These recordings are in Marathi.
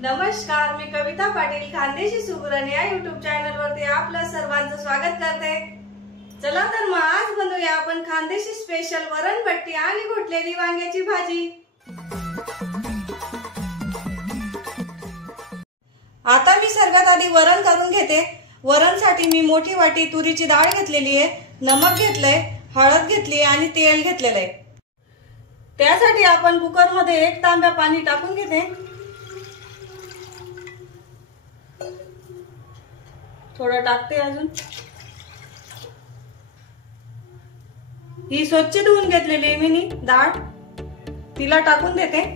नमस्कार, मी कविता पाटील खानदेशी सुगरण या YouTube चॅनल वरती आपलं सर्वांचं स्वागत करते। चला तर मग आज बनवूया आपण खानदेशी स्पेशल वरणभट्टी आणि घोटलेली वांग्याची भाजी। आता मी सर्वात आधी वरण करून घेते। वरणसाठी मी मोठी वाटी तुरीची डाळ घेतलेली आहे, नमक घेतलंय, हळद घेतली आणि तेल घेतलेलं आहे। त्यासाठी आपण कुकर मध्ये 1 तांब्या पाणी टाकून घेते। थोडं टाकते अजून। ही स्वच्छ धुवून घेतलेली मी डाळ तिला टाकून देते।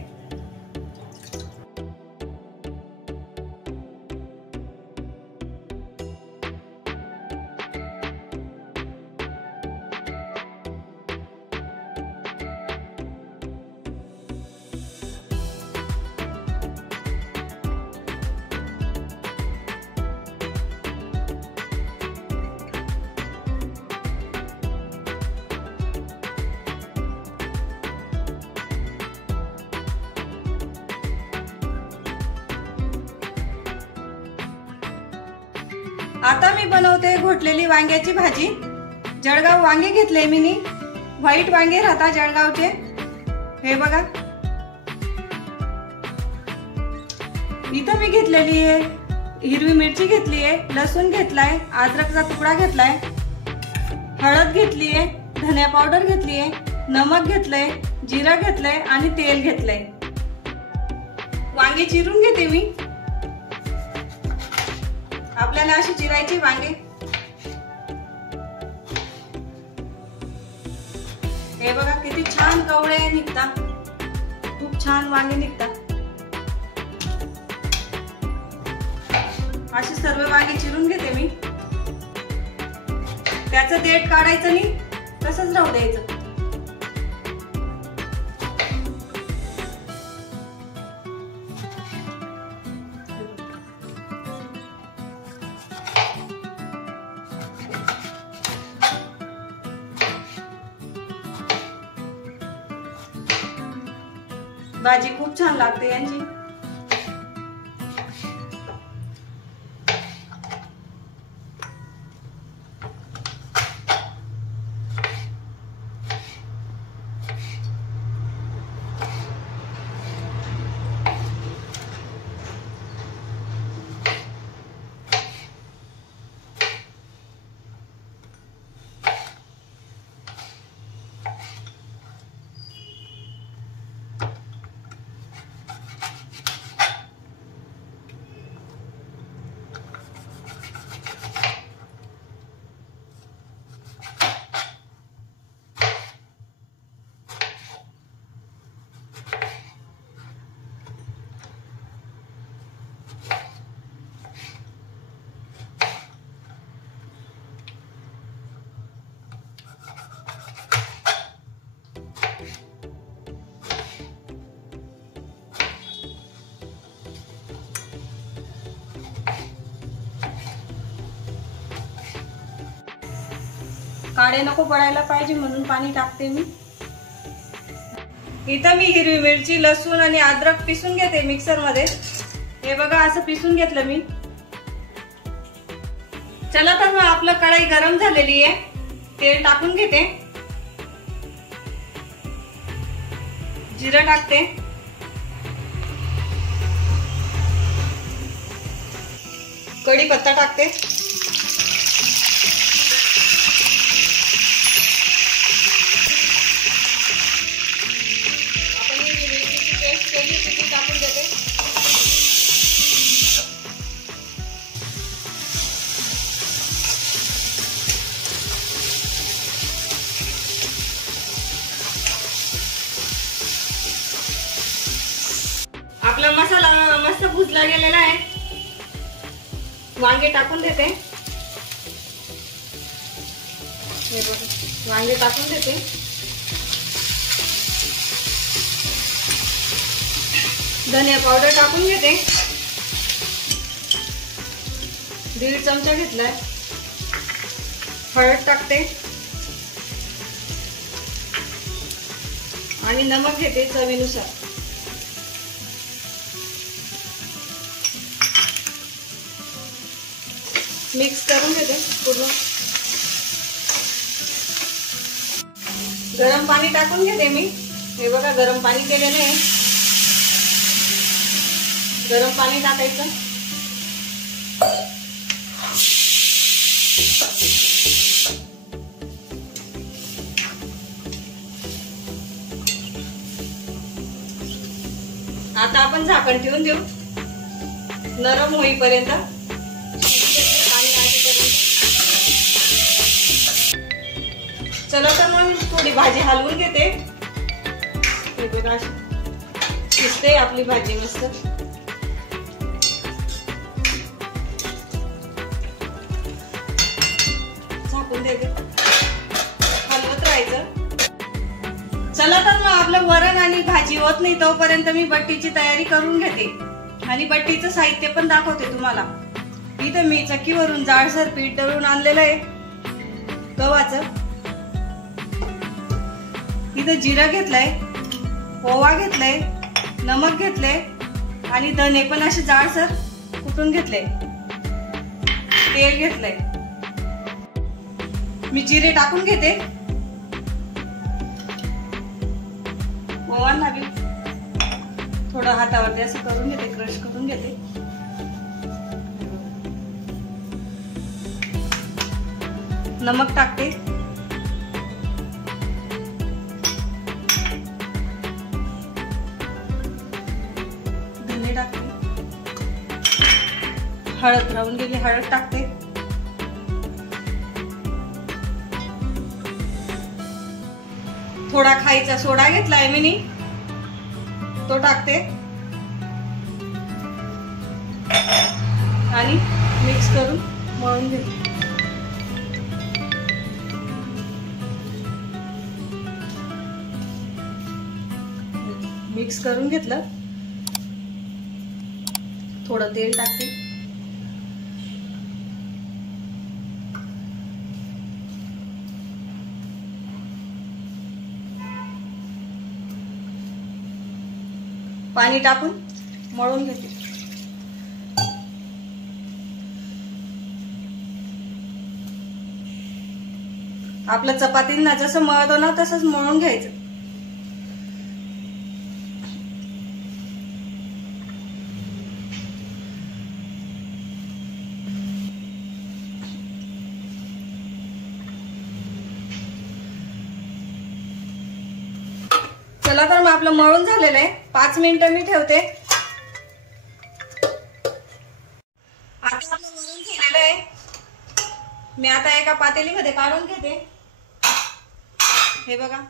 आता मी बनवते घोटलेली वांग्याची भाजी। जळगाव वांगे घेतले मी, व्हाईट वांगे राहतात जळगावचे। हे बघा, इथं मी घेतलेली आहे हिरवी मिरची घेतली आहे, लसूण घेतलाय, अद्रकचा तुकडा घेतलाय, हळद घेतली आहे, धनिया पावडर घेतली आहे, नमक घेतलंय, जिरा घेतलंय आणि तेल घेतलंय। वांगे चिरून घेते मी। आपल्याला अशी चिरायची वांगे। हे बघा किती छान कवळे निघतात, खूप छान वांगे निघतात। अशी सर्व वांगे चिरून घेते मी। त्याचं देठ काढायचं नाही, तसंच राहू द्यायचं। भाजी खूप छान लागते यांची। काळे नको पडायला पाहिजे म्हणून पाणी टाकते मी। इथं मी हिरवी मिरची, लसूण आणि अद्रक पिसून घेते मिक्सर मध्ये। हे बघा असं पिसून घेतलं मी। चला तर मग आपलं कढई गरम झालेली आहे, तेल टाकून घेते। जिरं टाकते, कढीपत्ता टाकते, टाकून देते। आपला मसाला मस्त भुजला गेलेला आहे। वांगे टाकून देते। हे बघा, वांगे टाकून देते। धनिया पावडर टाकून घेते, 1.5 चमचा घेतलाय। हळद टाकते आणि नमक घेते चवीनुसार। मिक्स करून घेते पूर्ण. गरम पाणी टाकून घेते मी. हे बघा गरम पाणी केलेलं आहे. गरम पाणी टाकायचं. आता आपण झाकण ठेवून देऊ नरम होईपर्यंत. चला तर मग थोडी भाजी हलवून घेते. हे बघा शिजते आपली भाजी मस्त. झाकून द्यायचं, हलवत राहायचं. चला तर मग आपलं वरण आणि भाजी होत नाही तोपर्यंत मी बट्टीची तयारी करून घेते आणि बट्टीचं साहित्य पण दाखवते तुम्हाला. इथं मी चक्कीवरून जाडसर पीठ दळून आणलेलं आहे गव्हाचं. इथं जिरं घेतलंय, ओवा घेतलाय, नमक घेतलंय आणि धने पण असे जाडसर कुटून घेतले. तेल घेतलंय. मी जिरे टाकून घेते. ओवांना बी थोडं हातावरती असं करून घेते, क्रश करून घेते. नमक टाकते. धने टाकते. हळद राहून गेली, हळद टाकते. थोडा खायचा सोडा घेतलाय मी, तो टाकते आणि मिक्स करून मळून घेते. मिक्स करून घेतलं. थोडं तेल टाकते. पाणी टाकून मळून घेते. आपलं चपातींना जसं मळतो ना तसंच मळून घ्यायचं. चला तर मग आपलं मळून झालेलं आहे. 5 मिनिटं मी ठेवते. आता आपलं मळून झालेलं आहे. मी आता एका पातेलीमध्ये काढून घेते. हे बघा.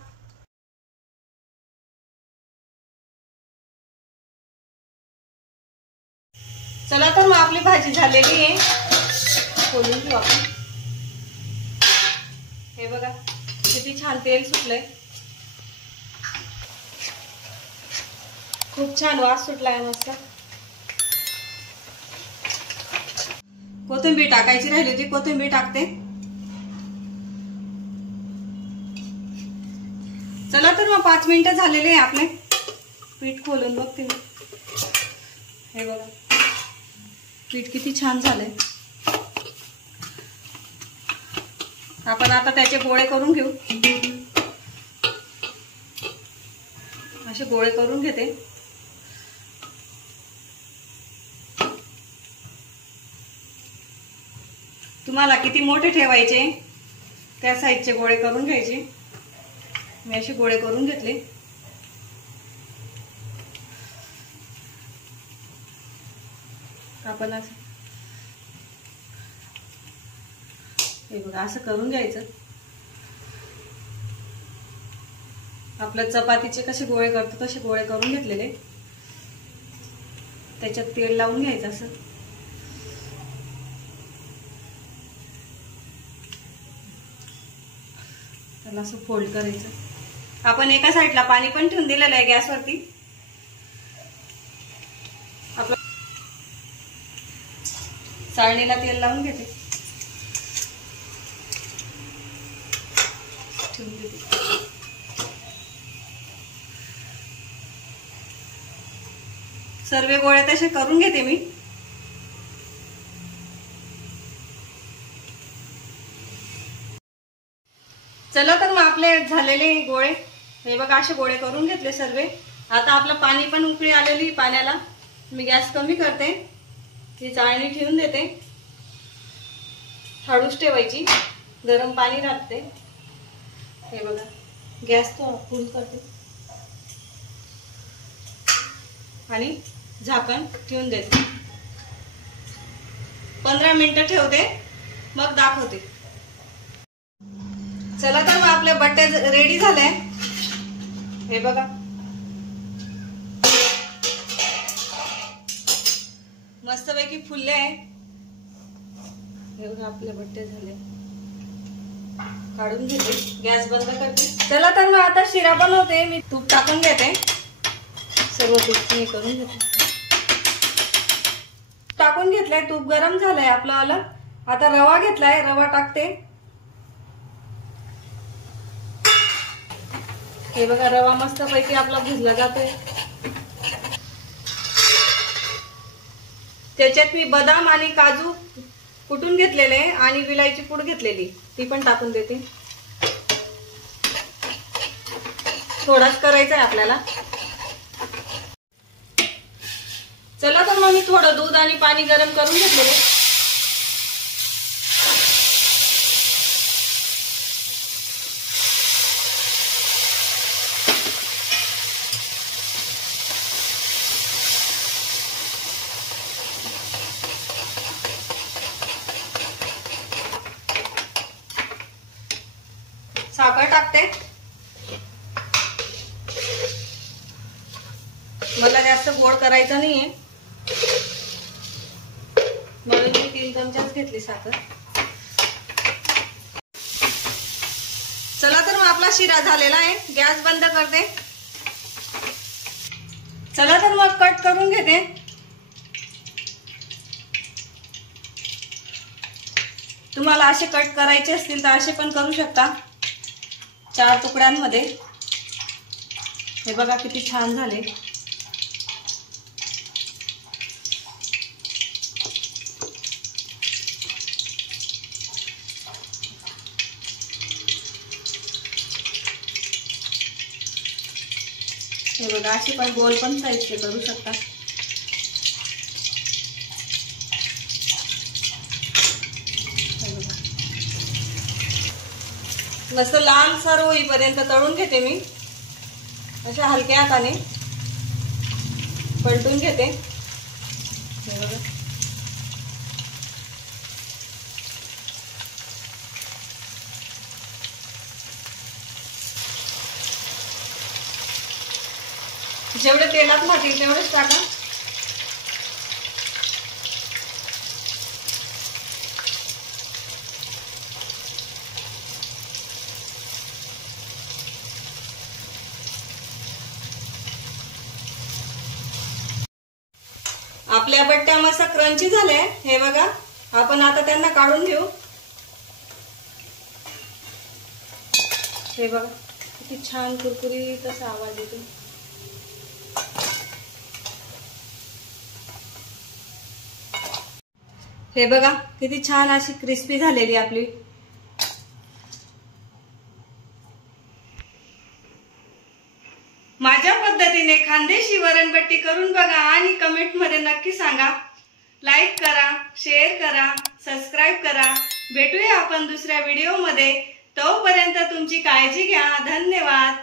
चला तर मग आपली भाजी झालेली आहे. खोलून घेऊ आपण. हे बघा किती छान तेल सुटलंय. खूप छान वास सुटलाय मस्त. कोथिंबीर टाकायची राहिली होती, कोथिंबीर टाकते. चला तर मग 5 मिनिटं झालेले आहे आपले. पीठ खोलून बघते मी. हे बघा पीठ किती छान झालंय. आपण आता त्याचे गोळे करून घेऊ. असे गोळे करून घेते. तुम्हाला किती मोठे ठेवायचे त्या साईजचे गोळे करून घ्यायचे. मी असे गोळे करून घेतले. आपण असं हे बघा असं करून घ्यायचं. आपल्या चपातीचे कसे गोळे करतो तसे गोळे करून घेतलेले. त्याच्यात तेल लावून घ्यायचं असं. त्याला असं फोल्ड करायचं. आपण एका साईडला पाणी पण ठेवून दिलेलं आहे गॅसवरती. आपलं चाळणीला तेल लावून घेते. ठेवून देते. सर्व गोळे तसे करून घेते मी. चला तर मग आपले झालेले गोळे हे बघा असे गोळे करून घेतले सर्व। आता आपलं पाणी पण उकळी आलेली पाण्याला। मी गॅस कमी करते, ही चाळणी ठेवून देते, हळूच ठेवायची, गरम पाणी राहते। हे बघा गॅस तो फुल करते आणि झाकण ठेवून देते। 15 मिनिटं ठेवते, मग दाखवते। चला तर मग आपले बट्टे रेडी झाले। हे बघा मस्तपैकी फुलले आहे। हे बघा आपले बट्टे झाले, काढून घेते, गॅस बंद करते। चला तर मग आता शिरा बनवते। मी तूप टाकून घेते, सर्व तूप मी करून घेते, टाकून घेतलंय, तूप गरम झालंय आपलं आलं। आता रवा घेतलाय, रवा टाकते। हे बघा रवा मस्तपैकी आपला भुजला जातोय। त्याच्यात मी बदाम आणि काजू कुटून घेतलेले आणि विलायची पूड घेतलेली, ती पण टाकून देते। थोडाच करायचा आहे आपल्याला। चला तर मग मी थोडं दूध आणि पाणी गरम करून घेतलेले। साखर टाकते, मला जास्त गोड करायचं नाहीये म्हणून मी 3 चमचाच घेतली साखर। चला तर मग आपला शिरा झालेला आहे, गॅस बंद करते। चला तर मग कट करून घेते। तुम्हाला असे कट करायचे असतील तर असे पण करू शकता, 4 तुकड्यांमध्ये। हे बघा किती छान झाले। हे बघा असे पण गोल पण साईजचे करू शकता। मस्त लाल सर होईपर्यंत तळून घेते मी, अशा हलक्या हाताने पलटून घेते। हे बघा जेवढे तेलात मागेल तेवढेच टाका। आपल्या बट्ट्या मस्त क्रंची झाल्या। हे बघा आपण आता त्यांना काढून घेऊ। हे बघा किती छान कुरकुरीत असा आवाज येतो। हे बघा किती छान अशी क्रिस्पी झालेली आपली। माझ्या पद्धतीने खानदेशी वरणबट्टी करून बघा आणि कमेंट मध्ये नक्की सांगा। लाईक करा, शेअर करा, सबस्क्राईब करा। भेटूया आपण दुसऱ्या व्हिडिओ मध्ये, तोपर्यंत तुमची काळजी घ्या। धन्यवाद।